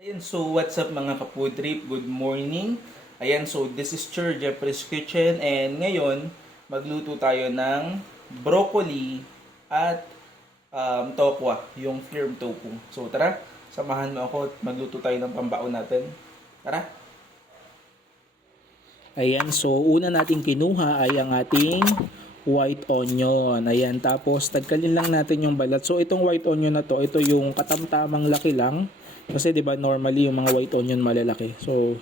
Ayan, so what's up mga ka-food trip? Good morning. Ayan, so this is Sir Jeffrey's Kitchen and ngayon magluto tayo ng broccoli at tokwa, yung firm tofu. So tara, samahan mo ako at magluto tayo ng pambaon natin. Tara! Ayan, so una nating kinuha ay ang ating white onion. Ayan, tapos tagkalin lang natin yung balat. So itong white onion na to, ito yung katamtamang laki lang. Kasi 'di ba normally yung mga white onion malalaki. So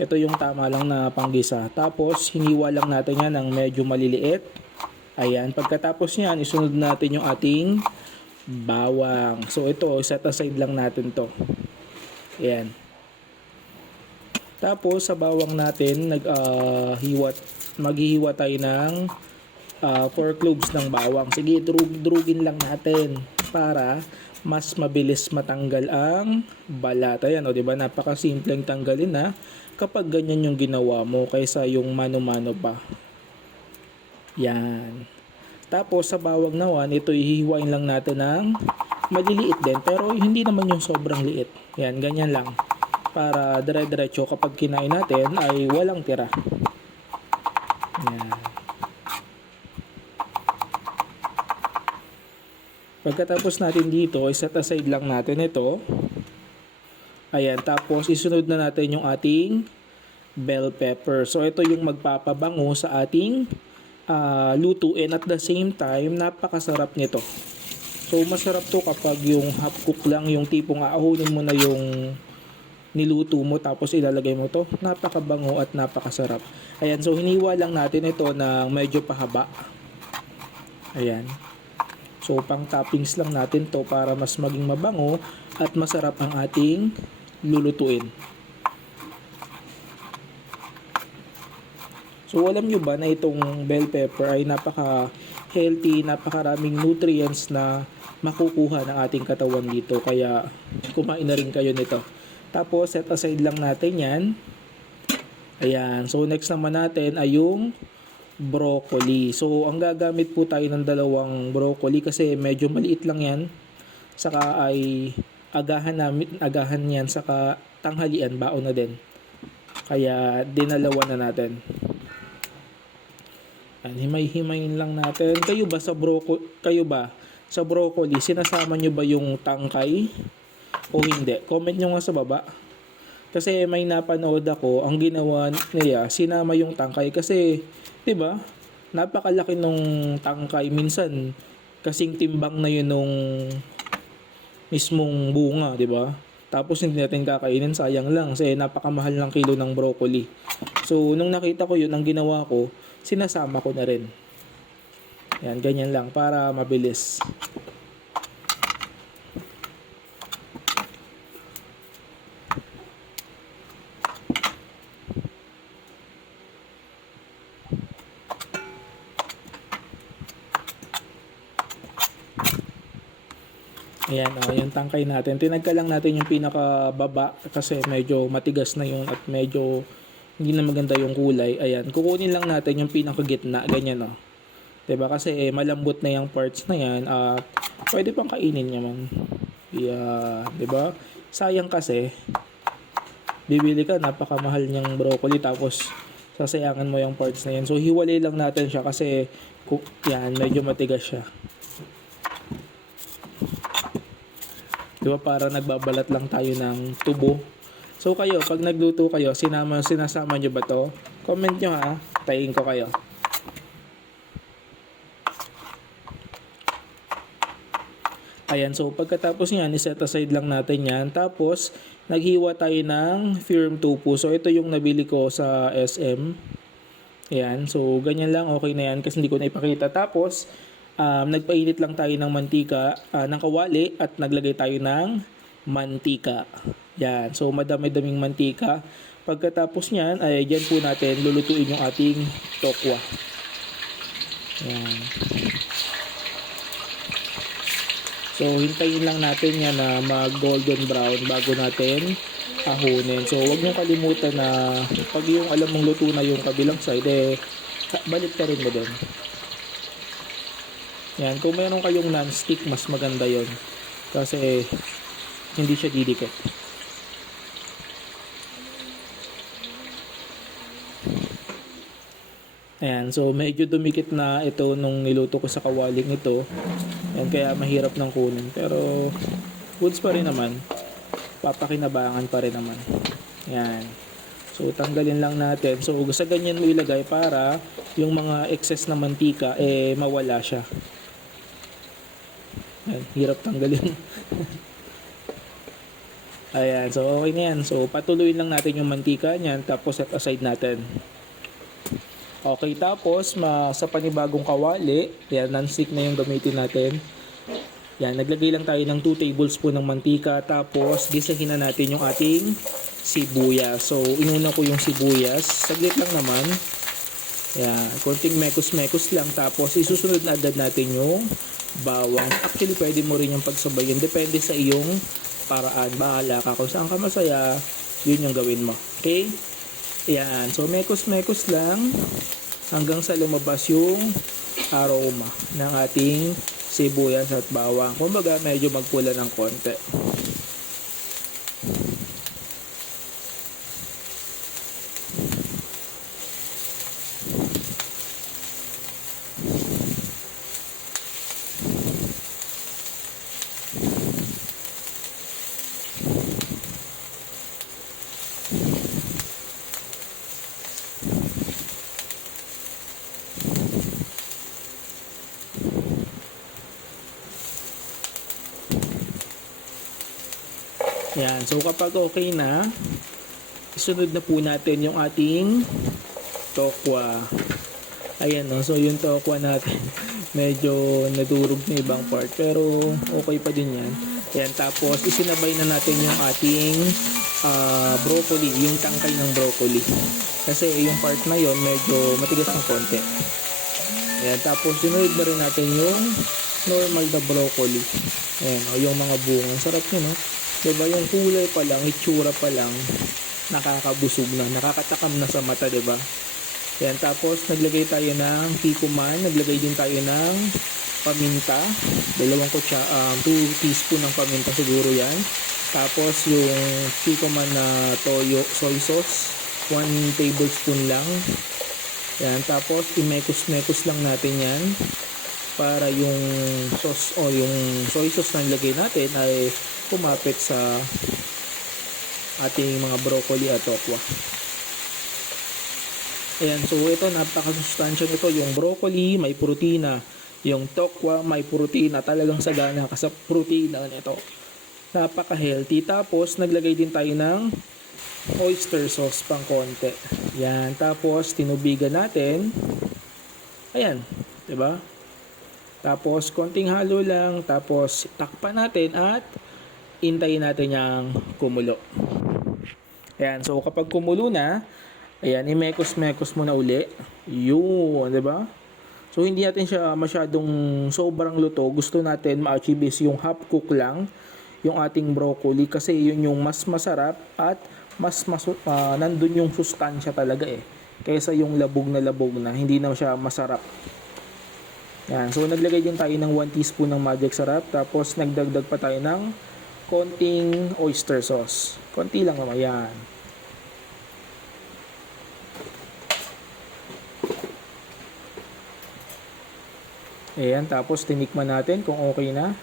ito yung tama lang na panggisa. Tapos hiniwa lang natin yan ng medyo maliliit. Ayan, pagkatapos niyan isunod natin yung ating bawang. So ito, set aside lang natin to. Ayan. Tapos sa bawang natin maghihiwa tayo ng 4 cloves ng bawang. Sige, drugin lang natin para mas mabilis matanggal ang balat. Ayan, o, diba? Napakasimpleng tanggalin na kapag ganyan yung ginawa mo kaysa yung mano-mano pa. Yan. Tapos sa bawang naman, ito ihihiwain lang natin ng maliliit din pero hindi naman yung sobrang liit. Yan, ganyan lang. Para dire-diretso kapag kinain natin ay walang tira. Yan. Pagkatapos natin dito, set aside lang natin ito. Ayan, tapos isunod na natin yung ating bell pepper. So ito yung magpapabango sa ating lutuin at the same time napakasarap nito. So masarap to kapag yung half cook lang, yung tipong aahunin mo na yung niluto mo tapos ilalagay mo to. Napakabango at napakasarap. Ayan, so hiniwa lang natin ito na medyo pahaba. Ayan. So pang toppings lang natin to para mas maging mabango at masarap ang ating lulutuin. So alam nyo ba na itong bell pepper ay napaka-healthy, napakaraming nutrients na makukuha ng ating katawan dito. Kaya kumain na rin kayo nito. Tapos set aside lang natin yan. Ayan. So next naman natin ay yung broccoli. So ang gagamit po tayo ng dalawang broccoli kasi medyo maliit lang yan. Saka ay agahan yan saka tanghalian, baon na din. Kaya dinalawa na natin. Himay-himayin lang natin. Kayo ba sa broccoli sinasama nyo ba yung tangkay o hindi? Comment nyo nga sa baba. Kasi may napanood ako, ang ginawa niya, sinama yung tangkay kasi 'di ba? Napakalaki nung tangkay, minsan kasing timbang na yun nung mismong bunga, 'di ba? Tapos hindi natin kakainin, sayang lang kasi napakamahal ng kilo ng broccoli. So nung nakita ko yun, ang ginawa ko, sinasama ko na rin. Yan, ganyan lang para mabilis. Ayan, yung tangkay natin. Tinagka lang natin yung pinakababa kasi medyo matigas na yung at medyo hindi na maganda yung kulay. Ayan, kukunin lang natin yung pinakagitna, ganyan o. 'Di ba? Kasi malambot na yung parts na yan at pwede pang kainin naman. Yeah, 'di ba? Sayang kasi bibili ka napakamahal niyang broccoli tapos sasayangan mo yung parts na yan. So hiwalay lang natin siya kasi yan, medyo matigas siya. Diba para nagbabalat lang tayo ng tubo. So kayo, pag nagluto kayo, sinasama nyo ba to? Comment nyo ha, tayin ko kayo. Ayan, so pagkatapos nyan, iset aside lang natin yan. Tapos, naghiwa tayo ng firm tofu. So ito yung nabili ko sa SM. Ayan, so ganyan lang, okay na yan kasi hindi ko na ipakita. Tapos, nagpainit lang tayo ng mantika, ng kawali at naglagay tayo ng mantika. Yan. So madami-daming mantika. Pagkatapos niyan ay diyan po natin lulutuin yung ating tokwa. Yan. So hintayin lang natin yan na mag-golden brown bago natin ahunin. So wag niyo kalimutan na pag yung alam mong luto na yung kabilang side, balik ka rin mo din. Yan, kung meron kayong non-stick, mas maganda yon kasi hindi siya didikit. Ayan, so medyo dumikit na ito nung niluto ko sa kawaling ito. Ayan, kaya mahirap ng kunin. Pero goods pa rin naman. Papakinabangan pa rin naman. Ayan. So tanggalin lang natin. So sa ganyan mo ilagay para yung mga excess na mantika mawala siya. Ayan, hirap tanggalin. Ayan, so okay na yan. So patuloyin lang natin yung mantika niyan tapos set aside natin. Okay, tapos sa panibagong kawali, yan, non-stick na yung gamitin natin. Yan, naglagay lang tayo ng 2 tablespoon ng mantika, tapos gisahin na natin yung ating sibuyas. So, inuna ko yung sibuyas, saglit lang naman. Yan, konting mekos-mekos lang, tapos isusunod na agad natin yung bawang. Actually, pwede mo rin yung pagsabayin, depende sa iyong paraan. Bahala ka kung saan ka masaya, yun yung gawin mo. Okay? Yan, so mekos-mekos lang hanggang sa lumabas yung aroma ng ating sibuyas at bawang. Kumbaga medyo magpula ng konti. Yan, so kapag okay na, isunod na po natin yung ating tokwa. Ayan, no? So yung tokwa natin medyo nadurog na ibang part pero okay pa din yan. Ayan, tapos isinabay na natin yung ating broccoli, yung tangkay ng broccoli. Kasi yung part na yon medyo matigas ng konti. Ayan, tapos sinunod na rin natin yung normal na broccoli. Ayan, o yung mga bunga. Sarap yun, no? Diba yung kulay pa lang, itsura pa lang, nakakabusog na, nakakatakam na sa mata, diba? Yan, tapos naglagay tayo ng kikuman, naglagay din tayo ng paminta, 2 teaspoon ng paminta siguro yan. Tapos yung kikuman na toyo, soy sauce, 1 tablespoon lang. Yan, tapos imekos-mekos lang natin yan para yung sauce o yung soy sauce na nilagay natin ay kumapit sa ating mga broccoli at tokwa. Ayan, so ito napakasustansya nito. Yung broccoli may protina, yung tokwa may protina, talagang sagana ka sa protina nito. Napaka-healthy. Tapos naglagay din tayo ng oyster sauce pang konti. Yan, tapos tinubigan natin. Ayan, 'di ba? Tapos konting halo lang, tapos takpan natin at intayin natin yung kumulo. Ayan, so kapag kumulo na, ayan, imekos-mekos mo na uli. Yun, di ba? So hindi natin siya masyadong sobrang luto. Gusto natin ma-achieve is yung half cook lang yung ating broccoli kasi yun yung mas masarap at nandun yung sustansya talaga kaysa yung labog na hindi na siya masarap. Yan, so naglagay din tayo ng 1 teaspoon ng magic sarap, tapos nagdagdag pa tayo ng konting oyster sauce. Konti lang naman yan. Ayan, tapos tinikman natin kung okay na.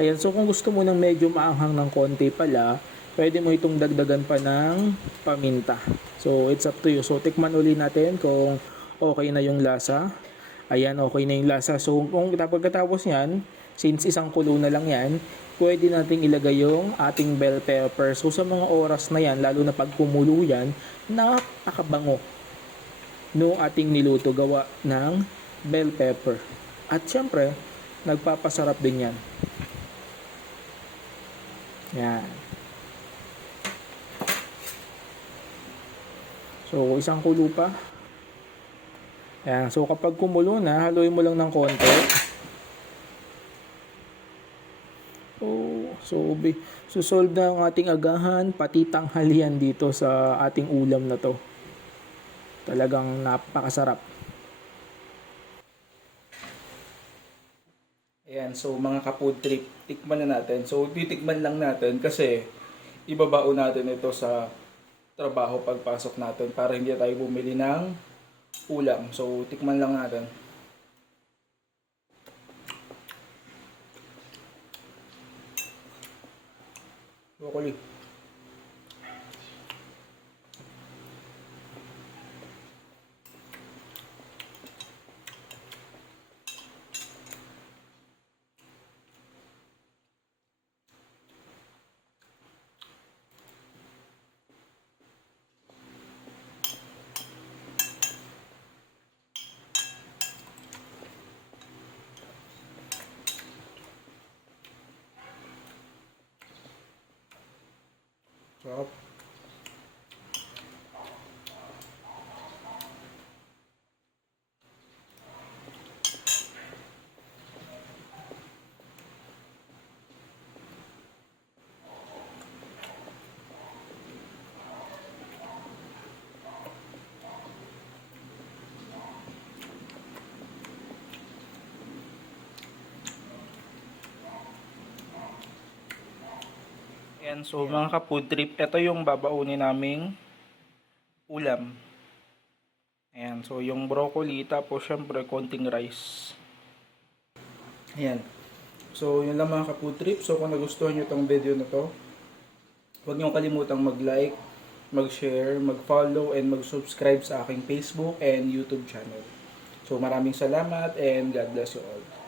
Ayan, so kung gusto mo ng medyo maanghang ng konti pala, pwede mo itong dagdagan pa ng paminta. So, it's up to you. So, tikman uli natin kung okay na yung lasa. Ayan, okay na yung lasa. So, kung pagkatapos yan, since isang kulo na lang yan, pwede nating ilagay yung ating bell pepper. So, sa mga oras na yan, lalo na pag kumulo yan, napakabango no ating niluto gawa ng bell pepper. At syempre, nagpapasarap din yan. Yan. So, isang kulo pa. Yan. So, kapag kumulo na, haluin mo lang ng konti. So, solve na ang ating agahan, pati tanghalian dito sa ating ulam na to. Talagang napakasarap. Ayan, so mga ka-food trip, tikman na natin. So titikman lang natin kasi ibabao natin ito sa trabaho pagpasok natin para hindi tayo bumili ng ulam. So tikman lang natin. Broccoli. Sarap. Ayan, so mga ka-food trip, ito yung babaunin naming ulam. Ayan, so yung broccoli, tapos syempre konting rice. Ayan. So, yun lang mga ka-food trip. So, kung nagustuhan nyo tong video na to, huwag nyo kalimutang mag-like, mag-share, mag-follow, and mag-subscribe sa aking Facebook and YouTube channel. So, maraming salamat and God bless you all.